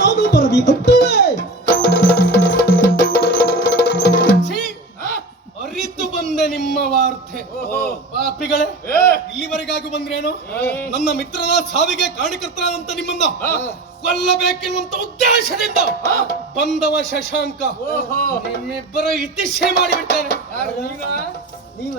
ನಾವು ಬರದಿ ತಟ್ಟುವೆ ಅರಿತು ಬಂದ ನಿಮ್ಮ ವಾರ್ತೆ. ಪಾಪಿಗಳೇ ಇಲ್ಲಿವರೆಗಾಗು ಬಂದ್ರೇನು? ನನ್ನ ಮಿತ್ರನ ಸಾವಿಗೆ ಕಾರಣಕರ್ತನಾದಂತ ನಿಮ್ಮನ್ನ ಕೊಲ್ಲಬೇಕೆನ್ನುವಂತ ಉದ್ದೇಶದಿಂದ ಬಂದವ ಶಶಾಂಕ. ನಿಮ್ಮಿಬ್ಬರ ಇತಿಶೆ ಮಾಡಿಬಿಡ್ತಾನೆ. ನೀವ?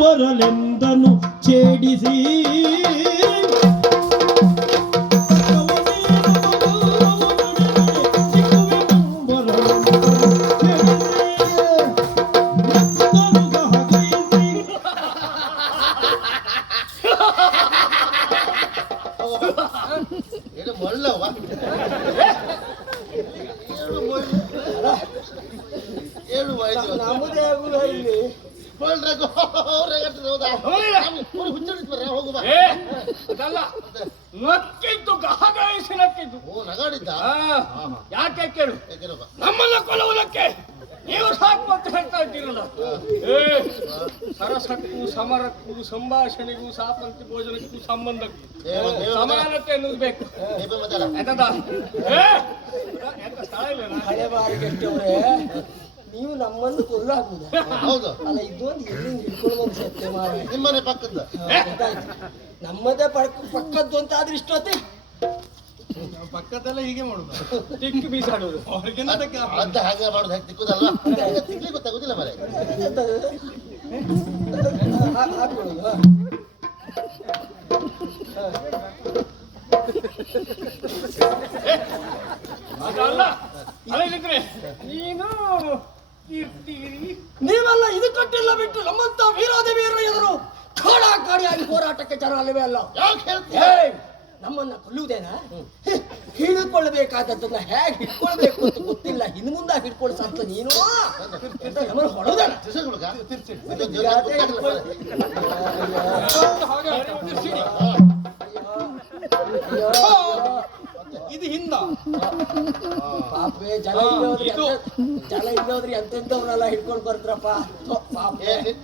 ತಿಕ್ಕುವೆ ಮುಂಬರಲೆಂದನು ಛೇಡಿಸಿ ತಕ್ಕವನಿ ನಕ್ಕಿದ್ದು ಗಹಗಹಿಸಿ ನಕ್ಕಿದ್ದು. ಓ ನಗಾಡಿದ್ದ? ಆ, ಯಾಕೆ ಕೇಳು? ನಮ್ಮನ್ನ ಕೊಲ್ಲುವುದಕ್ಕೆ ನೀವು ಸಾಕು ಅಂತ ಹೇಳ್ತಾ ಇದ್ದೀರಲ್ಲ. ಏ ಸರಸಕ್ಕೂ ಸಮರಕ್ಕೂ ಸಂಭಾಷಣೆಗೂ ಸಾಪಂತಿ ಭೋಜನಕ್ಕೂ ಸಂಬಂಧಕ್ಕೂ ಸಮಾನತೆ ಅನ್ನೋದು ಬೇಕು. ಎಂತ ಸ್ಥಳ ಇಲ್ಲ ಹಳೆ ಬಾರಿಗೆ ನೀವು ನಮ್ಮನ್ನು ಕೊಲ್ಲಾಗುದ ಹೌದು. ಅಲ್ಲ ಇದೊಂದು ಸತ್ಯ ಮಾರ. ನಿಮ್ಮನೆ ಪಕ್ಕದ ನಮ್ಮದೇ ಪಕ್ಕ ಪಕ್ಕದ್ದು ಅಂತ ಆದ್ರೆ ಇಷ್ಟೊತ್ತೆ? ಪಕ್ಕದಲ್ಲ ಹೀಗೆ ಮಾಡುದು. ತಿಕ್ಕಿ ಬೀಸಾಡುವುದು. ಅವ್ರಿಗೆ ಅಂತ ಹಾಗೆ ಮಾಡುದು ಹಾಗೆ ತಿಕ್ಕುದಲ್ವಾ? ತಿಕ್ಲಿ ಗೊತ್ತಾಗುದಿಲ್ಲ ಮರೆ. ಹಾಕೊಳ್ಳುದು ಕೊಲ್ಲುವುದೇನಾ ಹಿಡಿದುಕೊಳ್ಳಬೇಕಾದದ್ದನ್ನ ಹೇಗೆ ಹಿಡ್ಕೊಳ್ಬೇಕು ಅಂತ ಗೊತ್ತಿಲ್ಲ. ಇನ್ನು ಮುಂದೆ ಹಿಡ್ಕೊಳ್ಸ ಸಂತ ನೀನು? ಅಂತ ತಿರ್ಸಗುಳುಗ? ಇದು ಹಿಂದ. ಪಾಪೇ ಜಲ ಇಲ್ಲೋದ್ರಿ ಎಂತ- ಜಲ ಇಲ್ಲೋದ್ರಿ ಎಂತೆಂತವ್ರನ್ನೆಲ್ಲ ಹಿಡ್ಕೊಂಡು ಬರ್ತ್ರಪ್ಪ ಪಾಪ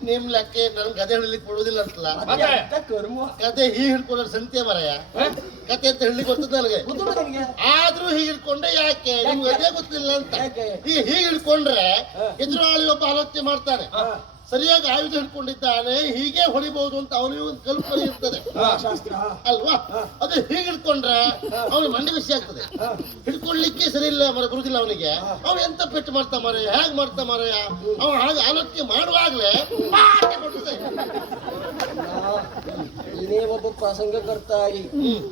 ನಿಮ್ ಲೆಕ್ಕ ನನ್ ಗದೆ ಹಿಡ್ಲಿಕ್ಕೆ ಕೊಡುವುದಿಲ್ಲ ಅಂತಲ್ಲ. ಮತ್ತೆ ಎಂತ ಕರ್ಮ ಕತೆ ಹೀ ಹಿಡ್ಕೊಂಡ್ರೆ ಸಂತೆ ಮರಯ? ಕತೆ ಅಂತ ಹೇಳಿ ಗೊತ್ತದ ನನಗೆ? ಆದ್ರೂ ಹೀ ಹಿಡ್ಕೊಂಡೆ ಯಾಕೆ? ನಿಮ್ಗೆ ಅದೇ ಗೊತ್ತಿಲ್ಲ ಅಂತ. ಯಾಕೆ? ಈ ಹೀ ಹಿಡ್ಕೊಂಡ್ರೆ. ಎದುರಾಳಿ ಒಬ್ಬ ಆಲೋಚನೆ ಮಾಡ್ತಾನೆ. ಹಾ. ಸರಿಯಾಗಿ ಆಯುಧ ಹಿಡ್ಕೊಂಡಿದ್ದಾನೆ ಹೀಗೆ ಹೊಡಿಬಹುದು ಅಂತ ಅವನಿಗೆ ಒಂದು ಕಲ್ಪನೆ ಇರ್ತದೆ. ಶಾಸ್ತ್ರ ಅಲ್ವಾ? ಅದು ಹೀಗೆ ಹಿಡ್ಕೊಂಡ್ರೆ ಅವನಿಗೆ ಮಂಡಿ ವಿಷಯ ಆಗ್ತದೆ. ಹಿಡ್ಕೊಳ್ಳಿಕ್ಕೆ ಸರಿ ಇಲ್ಲ ಮರ ಬರುದಿಲ್ಲ ಅವನಿಗೆ. ಅವ್ನು ಎಂತ ಪೆಟ್ಟು ಮಾಡ್ತಾ ಮಾರ ಹೇಗ್ ಮಾಡ್ತಾ ಮಾರಯ್ಯ ಅವ ಹಾಗೆ ಆಲೋಚನೆ ಮಾಡುವಾಗ್ಲೇ ಪಾಠ ಕೊಡ್ತದೆ ನೀನೇ ಒಬ್ಬ ಪ್ರಸಂಗಕರ್ತ ಆಗಿ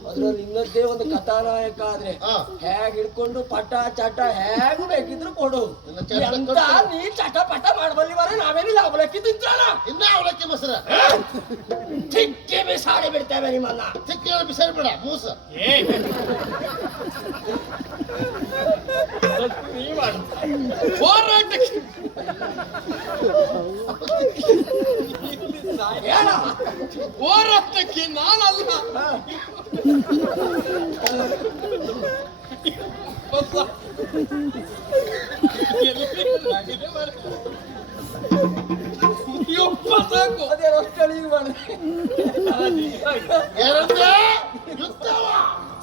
ಅದ್ರಲ್ಲಿ ಇನ್ನದ್ದೇ ಒಂದು ಕಥಾನಾಯಕ ಆದ್ರೆ. ಹೇಗ್ ಹಿಡ್ಕೊಂಡು ಪಟ ಚಟ ಹೇಗ್ ಬೇಕಿದ್ರು ಕೊಡು. ಎಂತ ನೀ ಚಟ ಪಟ ಮಾಡಬಲ್ಲಿ ಬರ ನಾವೇನಿಲ್ಲ ಅವಲಕ್ಕಿ ತಿಂತಾನ ಇನ್ನ ಅವಲಕ್ಕಿ ಮೊಸರ. ತಿಕ್ಕಿ ಬಿಸಾಡಿ ಬಿಡ್ತೇವೆ ನಿಮ್ಮನ್ನ. ಚಿಕ್ಕಿ ಬಿಸಾಡಿ ಬಿಡ ಮೂಸ. ಹೋರಾಟಕ್ಕೆ ಹೋರಾಟಕ್ಕೆ ನಾನಲ್ಲ ಸಾಕು ಅದೇ ರೊಕ್ಕಳಿ ಮಾಡಿ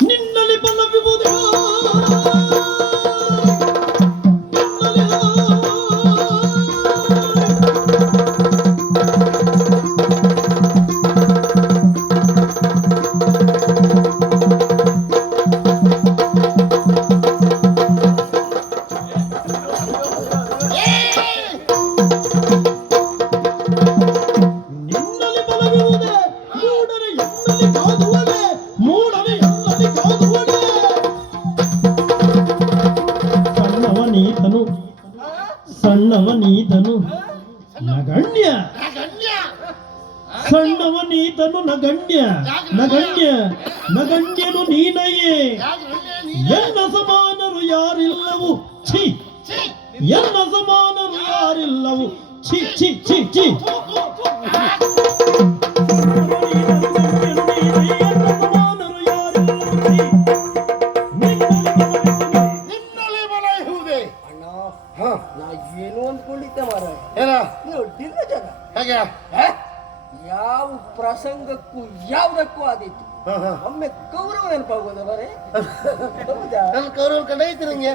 ನಿನ್ನಲ್ಲಿ ಬಲವಿರುವುದೇ ಸಣ್ಣವನೀತನು ನಗಣ್ಯ. ಗಣ್ಯ ಸಣ್ಣವನೀತನು ನಗಣ್ಯ. ನಗಣ್ಯ. ನಗಣ್ಯನು ನೀನಯೇ. ಎಲ್ಲ ಗಣ್ಯ ಎನ್ನ ಸಮಾನರು ಯಾರಿಲ್ಲವು? ಛಿ. ಛೀ! ಎನ್ನ ಸಮಾನರು ಯಾರಿಲ್ಲವು? ಛಿ ಛಿ ಛಿ ಛಿ. ಡಿಲ್ಲ ಜನ. ಹೇಗೆ? ಯಾವ ಪ್ರಸಂಗಕ್ಕೂ ಯಾವ್ದಕ್ಕೂ ಆದಿತ್ತು. ಒಮ್ಮೆ ಕೌರವ ನೆನಪಾಗೋದ ಬರೇ ಹೌದಾ? ನನ್ನ ಕೌರವ ಕಂಡ ಐತಿ ನಂಗೆ.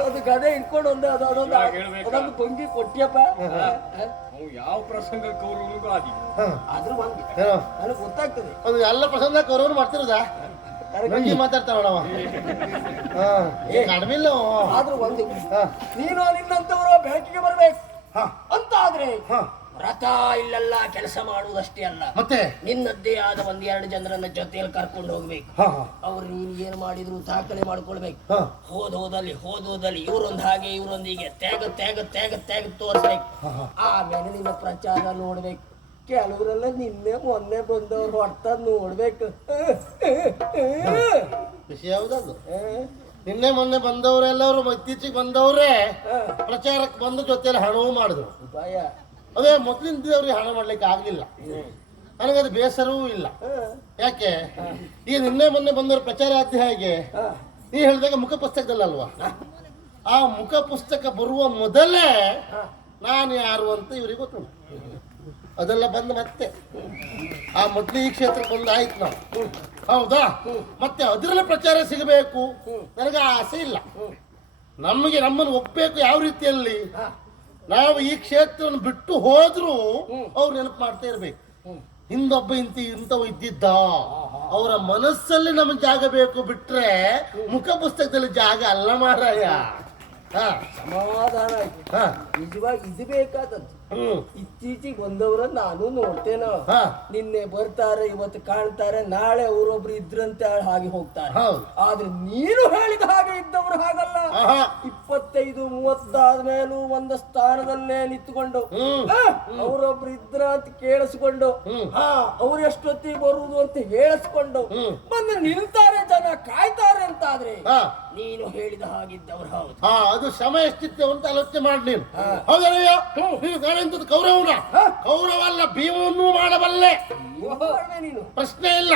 ಅದು ಗದೆ ಇಟ್ಕೊಂಡು ಒಂದು ಅದು ಅದೊಂದು ಅದೊಂದು ಭಂಗಿ ಕೊಟ್ಟಿಯಪ್ಪ ಅವ್ನು ಯಾವ ಪ್ರಸಂಗ ಕೌರವನಿಗೂ ಆದಿ. ಆದ್ರೂ ಒಂದು ನನಗೆ ಗೊತ್ತಾಗ್ತದೆ. ಅದು ಎಲ್ಲ ಪ್ರಸಂಗ ಕೌರವನು ಮಾಡ್ತಿರೋದಾ? ಮಾತಾಡ್ತಾವಣವ ಹಾ. ಕಡಿಮೆ. ಆದ್ರೂ ಒಂದು ಹ. ನೀನು ನಿನ್ನಂತವರು ಬೆಳಕಿಗೆ ಬರ್ಬೇಕು. ಹ. ಅಂತ ಆದ್ರೆ ಹ. ವ್ರತ ಇಲ್ಲೆಲ್ಲ ಕೆಲಸ ಮಾಡುವುದಷ್ಟೇ ಅಲ್ಲ. ಮತ್ತೆ? ನಿನ್ನದ್ದೇ ಆದ ಒಂದೆರಡು ಜನರನ್ನ ಜೊತೆಯಲ್ಲಿ ಕರ್ಕೊಂಡು ಹೋಗ್ಬೇಕು. ಅವ್ರು ನೀನು ಏನ್ ಮಾಡಿದ್ರು ದಾಖಲೆ ಮಾಡ್ಕೊಳ್ಬೇಕು. ಹೋದ್ ಹೋದಲ್ಲಿ ಹೋದ್ ಹೋದಲ್ಲಿ ಇವರೊಂದ್ ಹಾಗೆ ಇವರೊಂದಿಗೆ ಹೀಗೆ ತ್ಯಾಗ ತ್ಯಾಗ ತ್ಯಾಗ ತ್ಯಾಗ ತೋರಿಸ್ಬೇಕು. ಹ, ಹ. ಆಮೇಲೆ ನಿನ್ನ ಪ್ರಚಾರ ನೋಡ್ಬೇಕು. ಕೆಲವರೆಲ್ಲ ನಿನ್ನೆ ಮೊನ್ನೆ ಬಂದವ್ರು ಹೊಡ್ತದ್ ನೋಡ್ಬೇಕು. ಯಾವ್ದದು? ನಿನ್ನೆ ಮೊನ್ನೆ ಬಂದವರೆಲ್ಲರೂ ಇತ್ತೀಚೆಗೆ ಬಂದವರೇ ಪ್ರಚಾರಕ್ಕೆ ಬಂದ ಜೊತೆಯಲ್ಲಿ ಹಣವೂ ಮಾಡಿದ್ರು. ಅದೇ ಮೊದಲಿನ ದೇವ್ರಿಗೆ ಹಣ ಮಾಡ್ಲಿಕ್ಕೆ ಆಗ್ಲಿಲ್ಲ. ನನಗದು ಬೇಸರವೂ ಇಲ್ಲ. ಯಾಕೆ? ಈಗ ನಿನ್ನೆ ಮೊನ್ನೆ ಬಂದವರು ಪ್ರಚಾರ ಆದ್ಯ ಹೇಗೆ? ನೀ ಹೇಳಿದಾಗ ಮುಖ ಪುಸ್ತಕದಲ್ಲಲ್ವಾ? ಆ ಮುಖ ಪುಸ್ತಕ ಬರುವ ಮೊದಲೇ ನಾನು ಯಾರು ಅಂತ ಇವರಿಗೆ ಗೊತ್ತುಂಟು. ಅದೆಲ್ಲ ಬಂದು ಮತ್ತೆ. ಆ ಮೊದಲು ಈ ಕ್ಷೇತ್ರಕ್ಕೆ ಬಂದು ಆಯ್ತು ನಾವು. ಹೌದಾ? ಮತ್ತೆ ಅದರಲ್ಲಿ ಪ್ರಚಾರ ಸಿಗಬೇಕು. ನನಗೆ ಆ ಆಸೆ ಇಲ್ಲ. ನಮಗೆ ನಮ್ಮನ್ನು ಒಪ್ಪಬೇಕು ಯಾವ ರೀತಿಯಲ್ಲಿ? ನಾವು ಈ ಕ್ಷೇತ್ರವನ್ನು ಬಿಟ್ಟು ಹೋದ್ರೂ ಅವ್ರು ನೆನಪು ಮಾಡ್ತಾ ಇರ್ಬೇಕು. ಹಿಂದೊಬ್ಬ ಇಂತ ಇಂಥವು ಇದ್ದಿದ್ದ? ಅವರ ಮನಸ್ಸಲ್ಲಿ ನಮಗೆ ಜಾಗ ಬೇಕು ಬಿಟ್ರೆ ಮುಖ ಪುಸ್ತಕದಲ್ಲಿ ಜಾಗ ಅಲ್ಲ ಮಾರಾಯ. ಸಮಾಧಾನ ಆಯ್ತು. ನಿಜವಾಗಿ ಇದು ಬೇಕಾದದ್ದು. ಇತ್ತೀಚೆಗೆ ಬಂದವ್ರ ನಾನು ನೋಡ್ತೇನ. ನಿನ್ನೆ ಬರ್ತಾರೆ ಇವತ್ತು ಕಾಣ್ತಾರೆ ನಾಳೆ ಅವರೊಬ್ರು ಇದ್ರಂತ ಹಾಗೆ ಹೋಗ್ತಾರೆ. ಆದ್ರೆ ನೀನು ಹೇಳಿದ ಹಾಗೆ ಇದ್ದವರು ಹಾಗಲ್ಲ. ಇಪ್ಪತ್ತೈದು ಮೂವತ್ತಾದ ಮೇಲೂ ಒಂದು ಸ್ಥಾನದಲ್ಲೇ ನಿಂತುಕೊಂಡು ಅವರೊಬ್ರು ಇದ್ರ ಅಂತ ಕೇಳಿಸ್ಕೊಂಡು. ಹಾ ಅವ್ರು ಎಷ್ಟೊತ್ತಿಗೆ ಬರುವುದು ಅಂತ ಹೇಳಿಸ್ಕೊಂಡು ಬಂದ್ರೆ ಬಂದು ನಿಲ್ತಾರೆ ಜನ ಕಾಯ್ತಾರೆ ಅಂತ ಆದ್ರೆ ಹಾ. ನೀನು ಹೇಳಿದ ಹಾಗಿದ್ದವ್ರು ಹೌದು. ಹಾ ಅದು ಸಮಯ ಎಷ್ಟಿತ್ತು ಅಂತ ಆಲೋಚನೆ ಮಾಡಿ ನೀನು. ಹೌದಯ್ಯ ನೀನು ಕಾಣಂತದ್ದು ಕೌರವನ? ಕೌರವ ಅಲ್ಲ ಭೀಮವನ್ನು ಮಾಡಬಲ್ಲೆ. ನೀನು. ಪ್ರಶ್ನೆ ಇಲ್ಲ.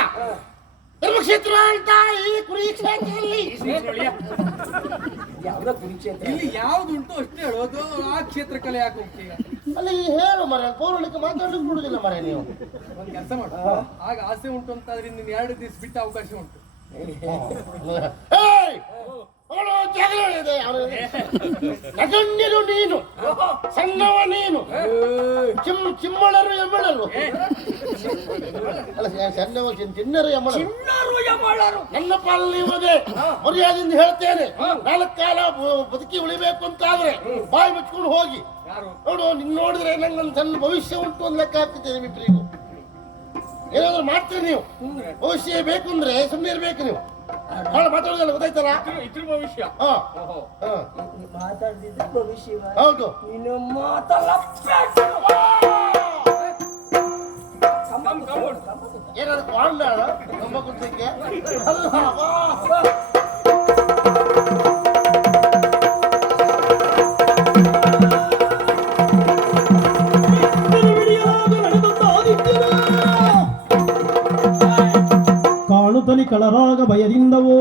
ಧರ್ಮಕ್ಷೇತ್ರ ಅಂತ ಈ ಕುರುಕ್ಷೇತ್ರದಲ್ಲಿ. ಯಾವ್ದ ಕುರುಕ್ಷೇತ್ರ. ಇಲ್ಲಿ ಯಾವ್ದುಂಟು ಅಷ್ಟೇ ಹೇಳೋದು ಆ ಕ್ಷೇತ್ರ ಕಲೆ ಯಾಕೆ ಹೋಗ್ತೀಯ ಅಲ್ಲಿ ಹೇಳು ಮರ ಪೌರಾಣಿಕ ಮಾತಾಡಲಿಕ್ಕೆ ಬಿಡುದಿಲ್ಲ ಮರ ನೀವು. ಒಂದ್ ಕೆಲಸ ಮಾಡು. ಆಗ ಆಸೆ ಉಂಟು ಅಂತಾದ್ರೆ ನಿನ್ನ ಎರಡು ದಿವಸ ಬಿಟ್ಟ ಅವಕಾಶ ಉಂಟು. ಏಯ್! ಅವಳು ಜಗಳ ಇದೆ ನೀನು ಸಣ್ಣವ ನೀನು. ಚಿಮ್ ಚಿಮ್ಮಳರು ಎಮ್ಮಳರು ಅಲ್ಲ ಚಿನ್- ಚಿನ್ನರು ಯಮಳ ಚಿನ್ನರು ಯಮಳರು. ನನ್ನ ಪಾಲನೆ ಮರ್ಯಾದೆಯಿಂದ ಹೇಳ್ತೇನೆ. ನಾಲ್ಕು ಕಾಲ ಬದುಕಿ ಉಳಿಬೇಕು ಅಂತ ಆದ್ರೆ ಬಾಯಿ ಮುಚ್ಕೊಂಡು ಹೋಗಿ. ಯಾರು? ನೋಡು ನಿನ್ ನೋಡಿದ್ರೆ ನಂಗೊಂದು ಸಣ್ಣ ಭವಿಷ್ಯ ಉಂಟು ಅಂತ ಲೆಕ್ಕ ಹಾಕ್ತಿದ್ದೇನೆ ನಿಮ್ಮಿಬ್ಬರಿಗೂ ಏನಾದ್ರು ಮಾಡ್ತೀರಿ ನೀವು? ಭವಿಷ್ಯ ಬೇಕು ಅಂದ್ರೆ ಸುಮ್ಮನೆ ಇರ್ಬೇಕು ನೀವು. ಬಹಳ ಮಾತಾಡೋದಲ್ಲ ಗೊತ್ತಾಯ್ತಲ್ಲ? ಇದ್ರ- ಇದ್ರ ಭವಿಷ್ಯ. ಹಾ. ಓಹೋ. ಹಾ. ಭವಿಷ್ಯ ಹೌದು. ನೀನು ಮಾತಲ್ಲ என்னோட குழந்தை கலராக பயறிந்தவோ